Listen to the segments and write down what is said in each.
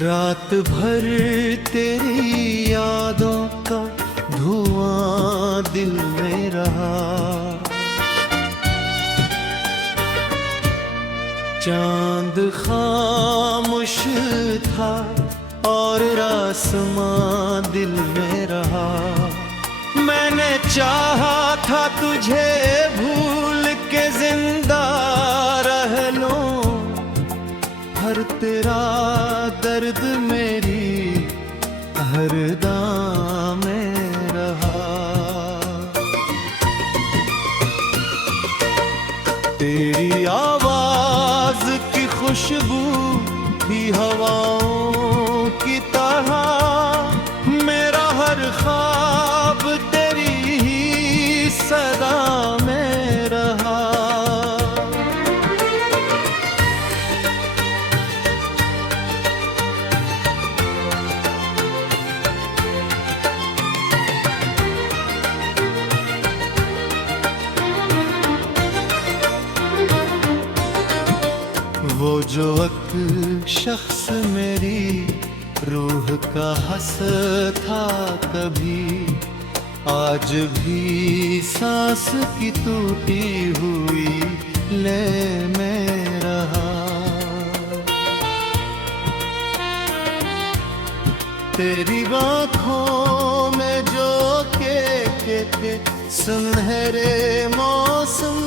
रात भर तेरी यादों का धुआं दिल में रहा। चांद खामोश था और आसमां दिल में रहा। मैंने चाहा था तुझे भूल के जिंदा रह लूं, हर तेरा दर्द मेरी हर दाम में रहा। तेरी आवाज की खुशबू थी हवाओं की तरह, मेरा हर ख्वाब तेरी ही सदा में रहा। वो जो एक शख्स मेरी रूह का हंस था कभी, आज भी सांस की टूटी हुई ले में रहा। तेरी आँखों में जो के सुनहरे मौसम,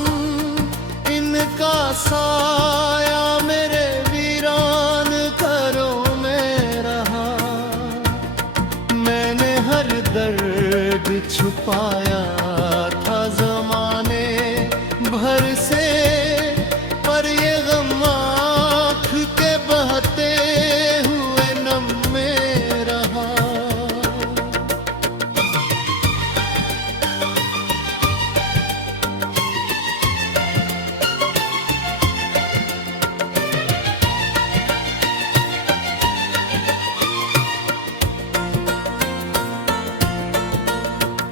इनका साया मेरे वीरान घरों में रहा। मैंने हर दर्द छुपाया था ज़माने भर से, पर ये गम आँख के बहते हुए नम में रहा।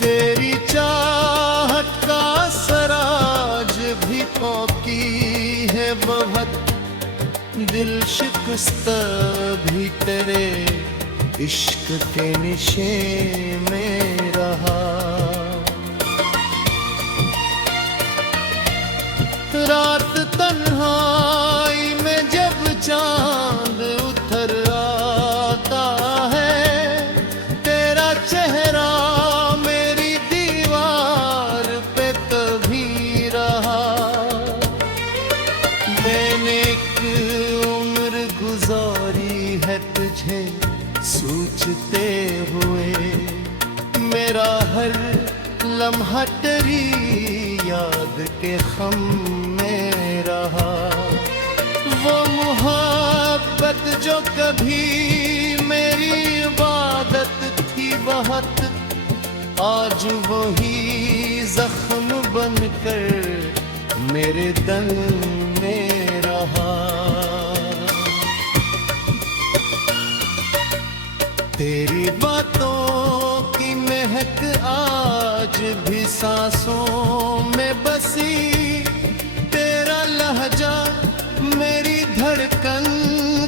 तेरी चाहत का सराज भी पौकी है बहुत, दिल शिकस्त भी तेरे इश्क के निशे में रहा। रात तन्हाई में जब चांद उतर आता है, तेरा चेहरा मेरी दीवार पे कभी रहा। मैंने एक उम्र गुजारी है तुझे सोचते हुए, मेरा हर लम्हा तेरी याद के खम में रहा। वो मोहब्बत जो कभी मेरी इबादत थी बहुत, आज वही जख्म बनकर मेरे दिल में रहा। तेरी बातों की महक आज भी सांसों में बसी, तेरा लहजा मेरी धड़कन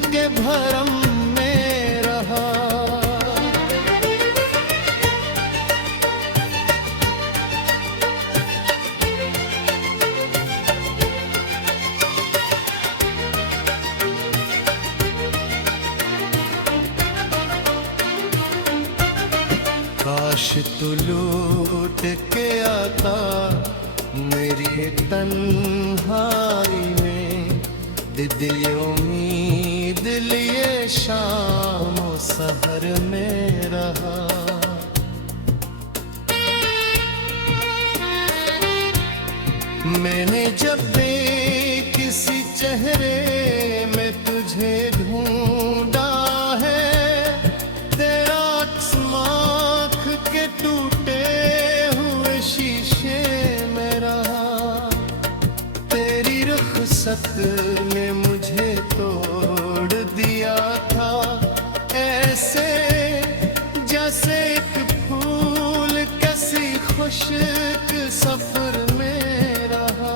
के भरम में रहा। काश तू लौट के आता मेरी तन्हाई में, दिल उम्मीद लिए शाम सहर में रहा। मैंने जब भी किसी चेहरे में तुझे ढूंढा है, तेरा आँख के टूटे हुए शीशे में रहा। तेरी रुखसत ने मुझे तोड़ दिया था, ऐसे जैसे एक फूल किसी खुश्क सफर में रहा।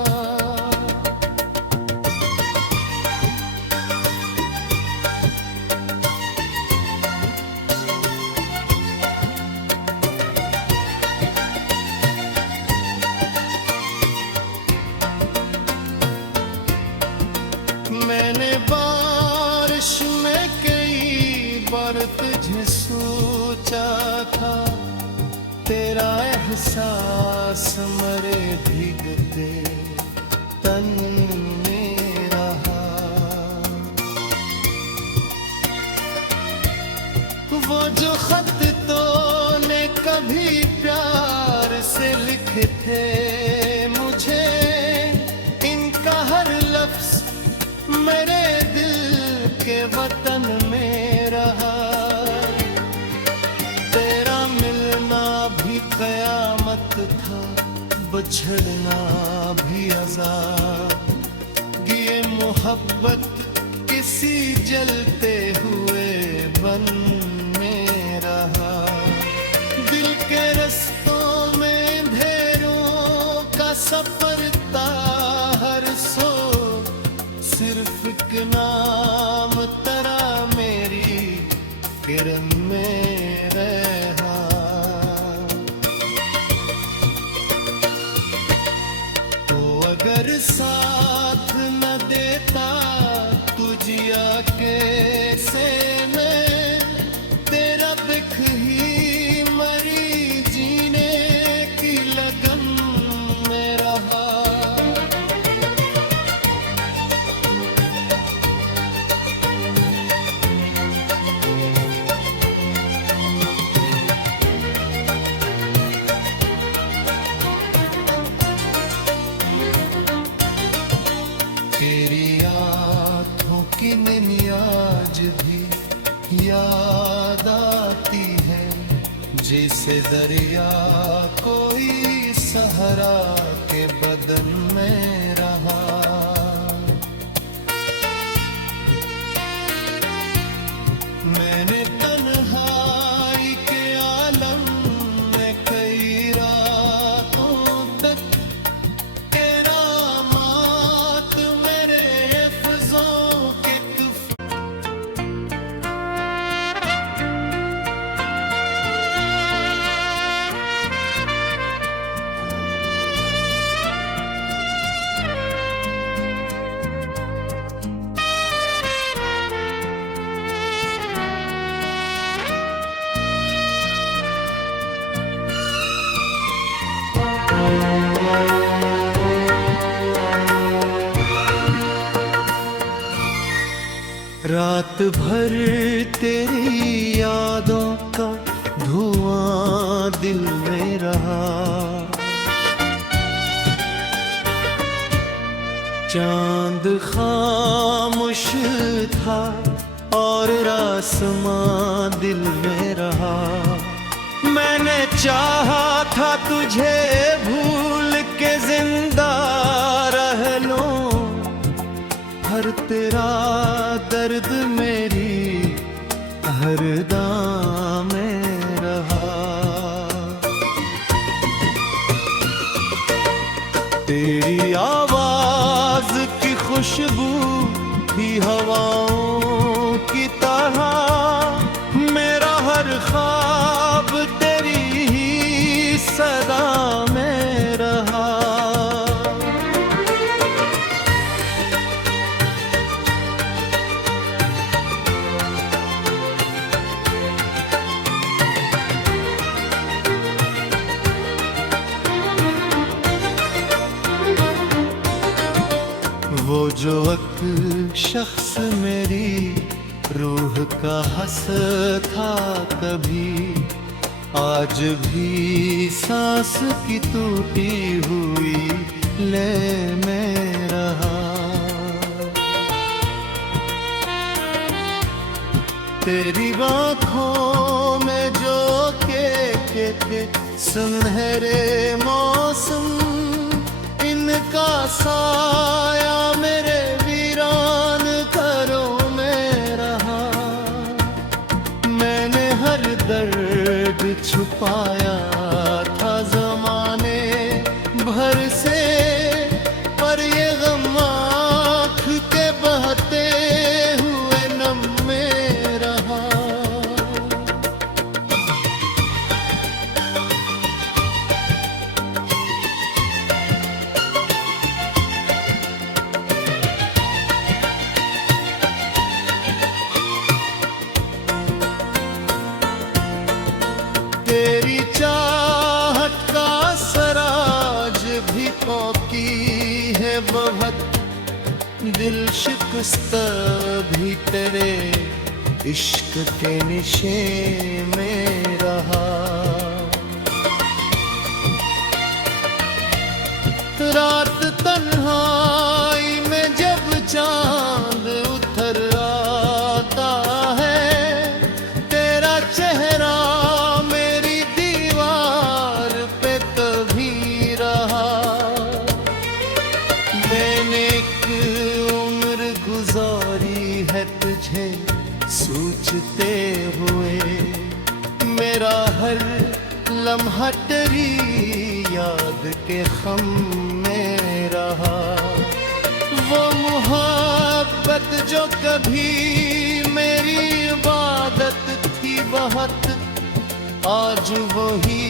सांस मरे भीगते तन में रहा। वो जो खत तूने कभी प्यार से लिखे थे मुझे, इनका हर लफ्ज मेरे दिल के वतन में रहा। तेरा मिलना भी कयामत था, बिछड़ना भी अज़ाब। ये मोहब्बत किसी जलते हुए बन में रहा। दिल के रस्तों में अंधेरों का सफर था हर सो, सिर्फ एक नाम तेरा मेरी किरण में रहा। तो अगर साथ न देता तुझिया कैसे मैं, तेरा बिख ही मरी जीने की लगन में रहा। तेरी आँखों की नैनी आज भी याद आती है, जैसे दरिया कोई सहरा के बदन में रहा। मैंने तन्हाई के आलम में कई रातों तक तेरा मात मेरे हिफ्ज़ों के रात भर तेरी यादों का धुआं दिल में रहा। चांद खामोश था और आसमां दिल में रहा। मैंने चाहा था तुझे भूल के जिंदा रह लूं, हर तेरा दर्द मेरी हर दाम में रहा। तेरी आवाज की खुशबू भी हवाओं की तरह, मेरा हर ख्वाब तेरी ही सदा में रहा। वो जो एक शख्स मेरी रूह का हंस था कभी, आज भी सांस की टूटी हुई ले में रहा। तेरी आँखों में जो के सुनहरे मौसम, इनका साया मेरे वीरान घरों में रहा। मैंने हर दर्द छुपाया था ज़माने भर से, पर ये गम आँख के बहते हुए नम में रहा। तेरी दिल शिकस्त भी तेरे इश्क के निशे में रहा। रात तन्हाई में जब चांद उतर आता है, तेरा चेहरा मेरी दीवार पे कभी रहा। मैंने एक उम्र गुजारी है तुझे सोचते हुए, मेरा हर लम्हा तेरी याद के खम में रहा। वो मोहब्बत जो कभी मेरी इबादत थी बहुत, आज वही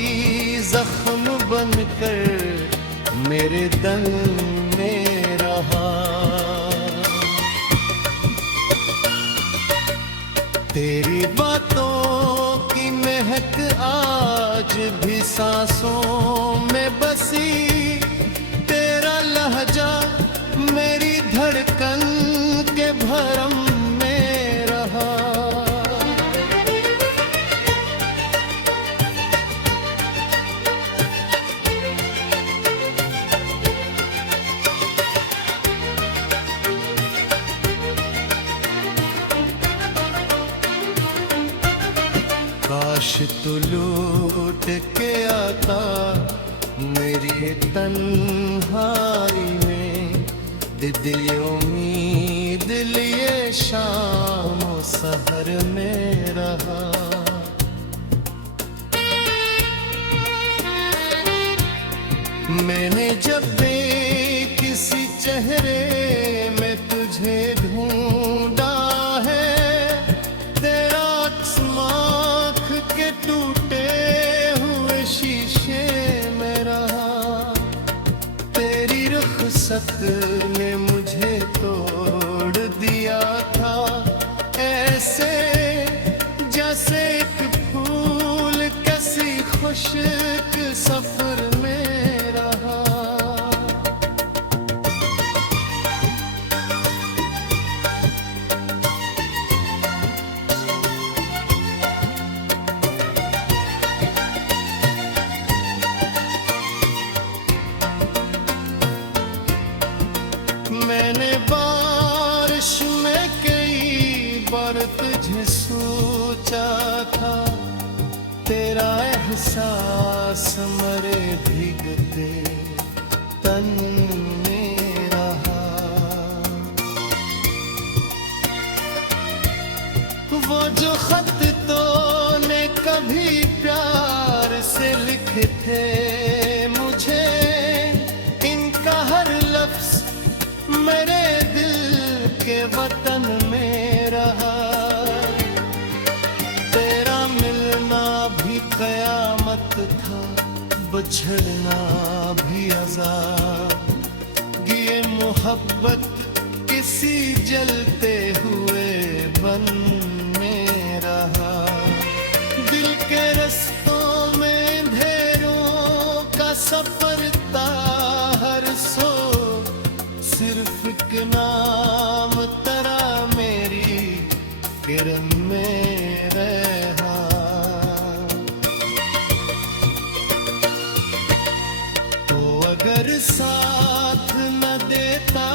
जख्म बनकर मेरे दिल में रहा। तेरी बातों की महक आज भी सांसों में बसी, तेरा लहजा मेरी धड़कन के भरम में रहा। काश तू लौट के आता मेरी तन्हाई में, दिल उम्मीद लिए शाम सहर में रहा। मैंने जब भी किसी चेहरे में तुझे ढूंढा है, तेरा आँख के टूटे हुए शीशे में रहा। तेरी रुखसत ने मुझे तोड़ दिया था, ऐसे जैसे एक फूल किसी खुश्क सफर में रहा। मैंने बारिश में कई बार तुझे सोचा था, तेरा एहसास मरे भीगते तन में रहा। वो जो खत तूने कभी प्यार से लिखे थे मुझे, इनका हर लफ्ज मेरे दिल के वतन में रहा। तेरा मिलना भी कयामत था, बिछड़ना भी अज़ाब। ये मोहब्बत किसी जलते हुए बन में रहा। दिल के रस्तों में अंधेरों का सफर था हर सो, सिर्फ एक नाम तेरा मेरी किरण में रहा। तो अगर साथ न देता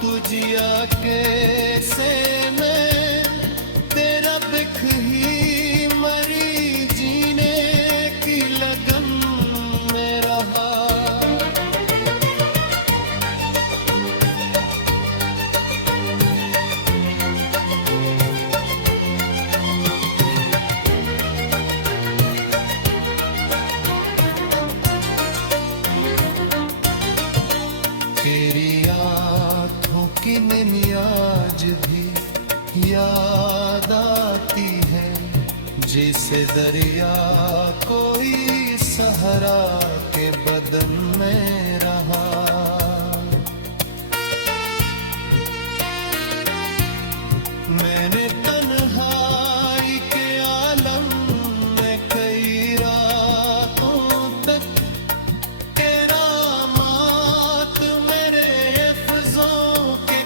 तुझिया कैसे मैं, तेरा बिख ही मरी जीने की लगन में रहा। तेरी आँखों की नैनी आज भी याद आती है, जैसे दरिया कोई सहरा के बदन में रहा। मैंने तन्हाई के आलम में कई रातों तक तेरा मात मेरे लफ्ज़ों के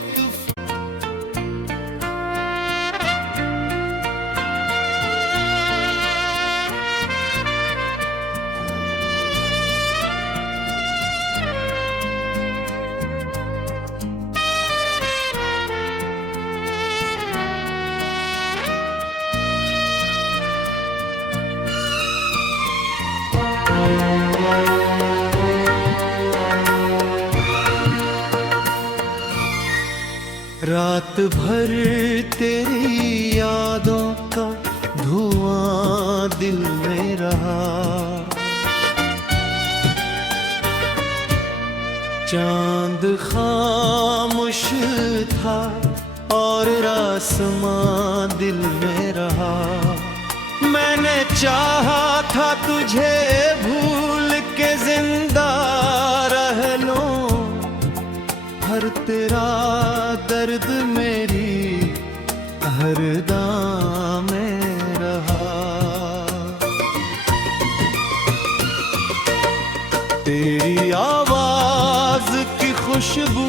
रात भर तेरी यादों का धुआं दिल में रहा। चांद खामोश था और आसमां दिल में रहा। मैंने चाहा था तुझे भूल के जिंदा रह लूं, हर तेरा दर्द मेरी हर दाम में रहा। तेरी आवाज की खुशबू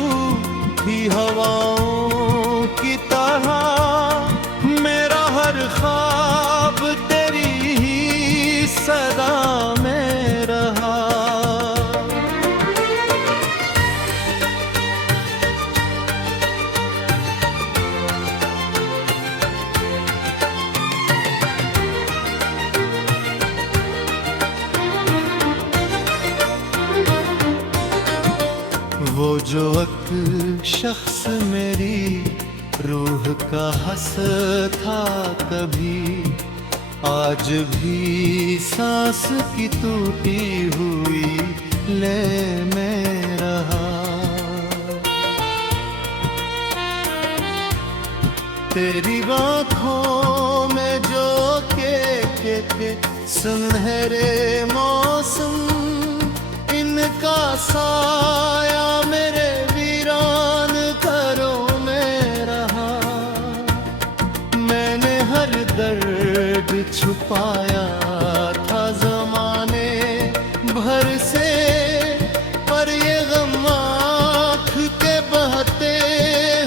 भी हवाओं की तरह, मेरा हर ख्वाब तेरी ही सदा में रहा। वो जो एक शख्स मेरी रूह का हंस था कभी, आज भी सांस की टूटी हुई ले में रहा। तेरी आँखों में जो के सुनहरे मौसम, इनका साया मेरे वीरान घरों में रहा। मैंने हर दर्द छुपाया था ज़माने भर से, पर ये गम आँख के बहते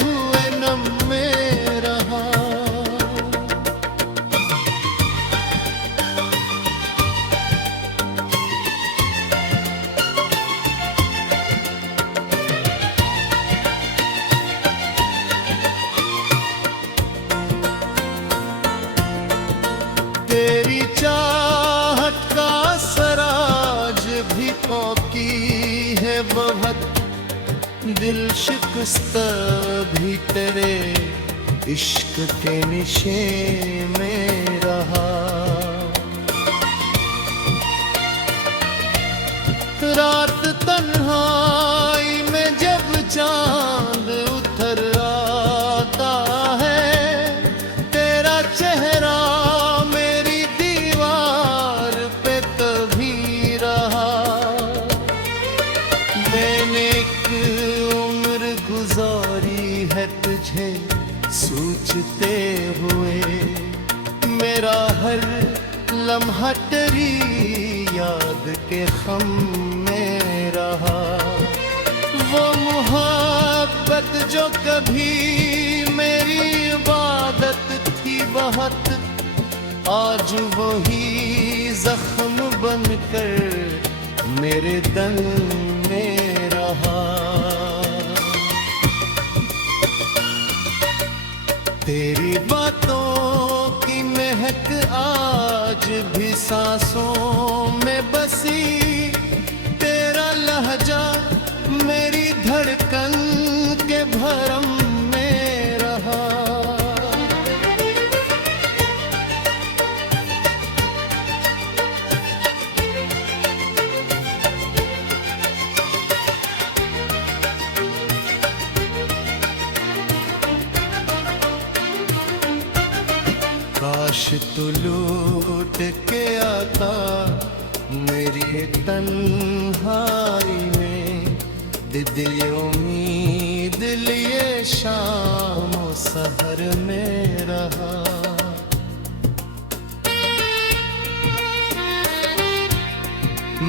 हुए नम में रहा। तेरी चाहत का सराज भी पौकी है बहुत, दिल शिकस्त भी तेरे इश्क के निशे में रहा। रात तन्हाई में जब चांद उतर आता है, तेरा चेहरा मेरी दीवार पे तभी रहा। मैंने एक उम्र गुजारी है तुझे सोचते हुए, मेरा हर लम्हा तेरी याद के खम में रहा। वो मोहब्बत जो कभी मेरी इबादत थी बहुत, आज वही जख्म बनकर मेरे दिल में रहा। तेरी बातों की महक आज भी सांसों में बसी, तेरा लहजा मेरी धड़कन के भरम में रहा। काश तू लौट के आता मेरी तन्हाई में, दिल उम्मीद लिए शाम सहर में रहा।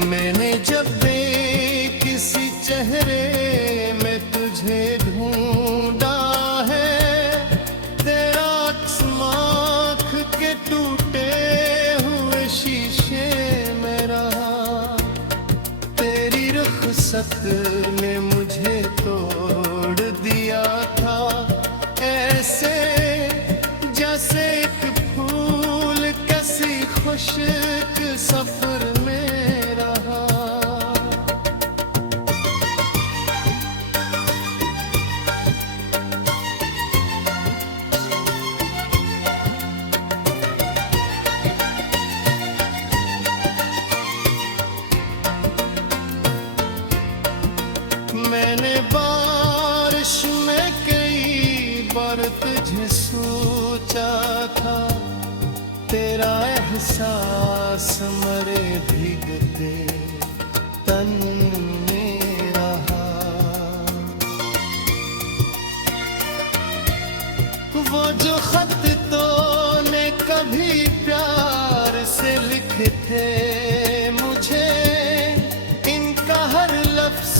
मैंने जब भी किसी चेहरे में तुझे ढूंढा है, तेरा आँख के टूटे हुए शीशे में रहा। तेरी रुखसत ने मुझे तोड़ दिया था, ऐसे जैसे एक फूल किसी खुश्क सफर में रहा। सांस मरे भीगते तन में रहा। वो जो खत तूने कभी प्यार से लिखे थे मुझे, इनका हर लफ्ज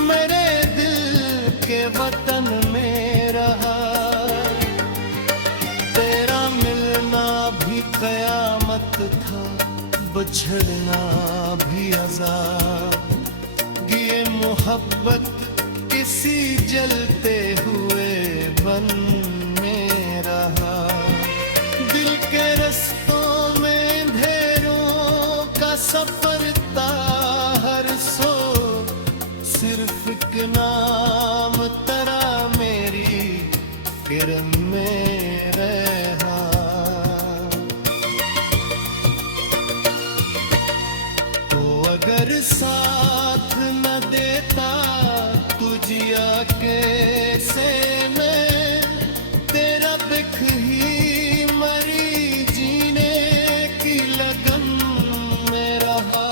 मेरे दिल के वतन में रहा। तेरा मिलना भी कयामत था, बिछड़ना भी अज़ाब। ये मोहब्बत किसी जलते हुए बन में रहा। दिल के रस्तों में अंधेरों का सफर था हर सो, सिर्फ एक नाम तेरा मेरी किरण में रहा। तो अगर साथ न देता तुझिया कैसे मैं, तेरा बिख ही मरी जीने की लगन में रहा।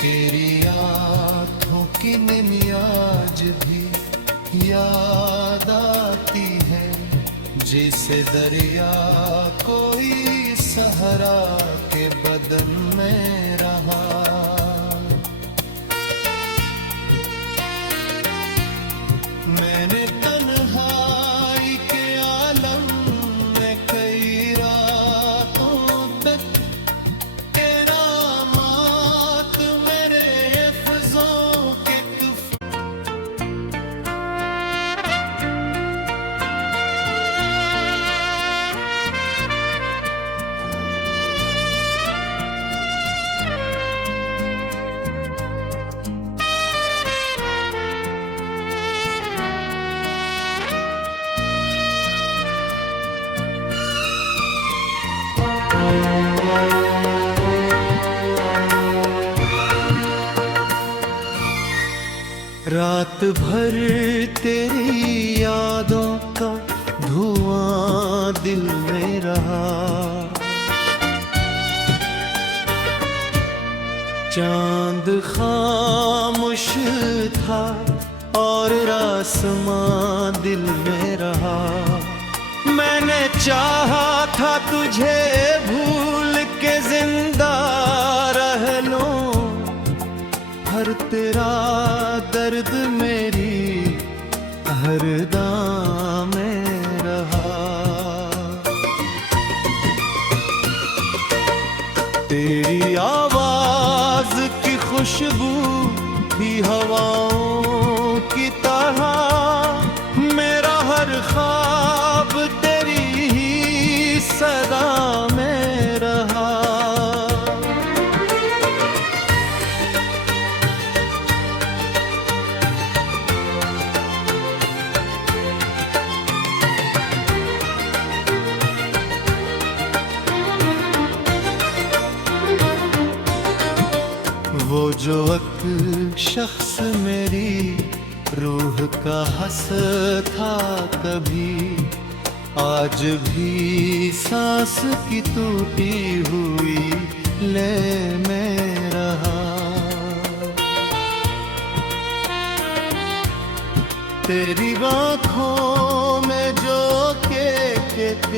तेरी आँखों की नमी आज भी याद आती है, जैसे दरिया कोई सहरा के बदन में रहा। मैंने तन्हाई के आलम में कई रातों तक तेरा मात मेरे लफ्ज़ों के रात भर तेरी यादों का धुआं दिल में रहा। चांद खामोश था और आसमां दिल में रहा। मैंने चाहा था तुझे भूल के जिंदा रह लूं, हर तेरा दर्द मेरी हर दाम में रहा। तेरी आवाज की खुशबू भी हवाओं की तरह, मेरा हर ख्वाब तेरी ही सदा में रहा। वो जो एक शख्स मेरी रूह का हंस था कभी, आज भी सांस की टूटी हुई ले में रहा। तेरी आँखों में जो के